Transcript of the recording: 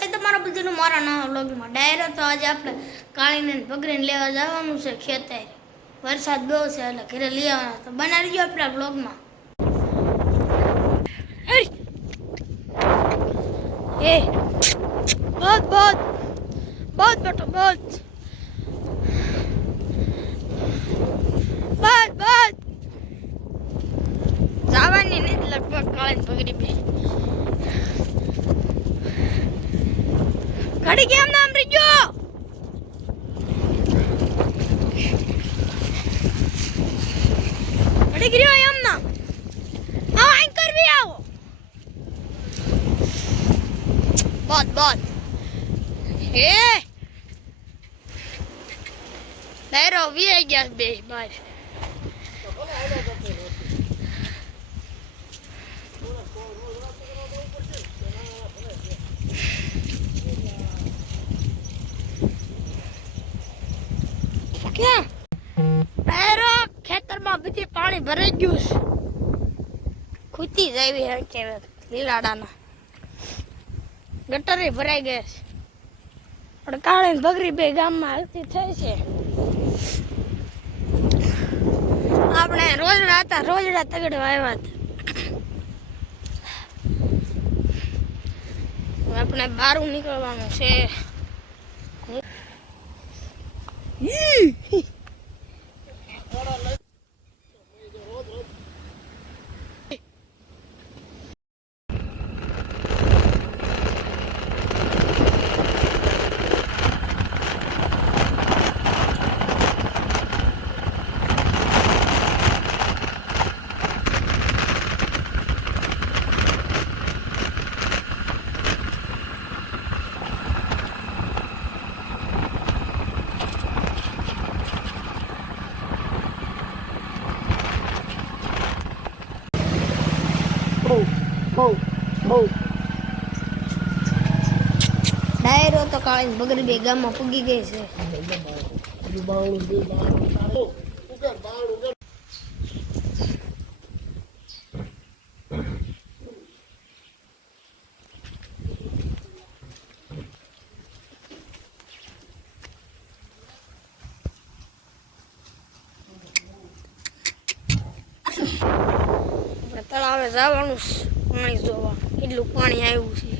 છે તમારા બધાનું મારા નવા વ્લોગમાં ડાયરો તો આજે આપણે કાળીને પકડીને લેવા જવાનું છે ખેતર. વરસાદ બહુ છે એટલે ઘરે લઈ આવવાના તો બનાવી દો આપણા વ્લોગમાં. એ! બહુ બહુ બહુ બેટો બહુ બસ બહુ જવાની નહીં લગભગ કાળીને પકડી બે ઘડી કેમ નામ રીજો ઘડી ગયો એમ નામ આવો આઈ કરવી આવો બોલ બોલ હે બેરો વી આઈ ગયા બે બાર ક્યાં પહેરો, ખેતરમાં બધી પાણી ભરાઈ ગયું છે. ખૂતી જાય હે કે લીલાડાના. ગટરે ભરાઈ ગયા છે. પણ કાળે બગરી બે ગામમાં હાલતી થાય છે. આપણે રોજડા હતા, રોજડા તગડવા આવ્યા હતા. આપણે બારું નીકળવાનું છે. 吁 ડાયરો તો કાળે બગડી બે ગામમાં પૂગી ગઈ છે. તળાવે જવાનું પાણી જોવા. એટલું પાણી આવ્યું છે.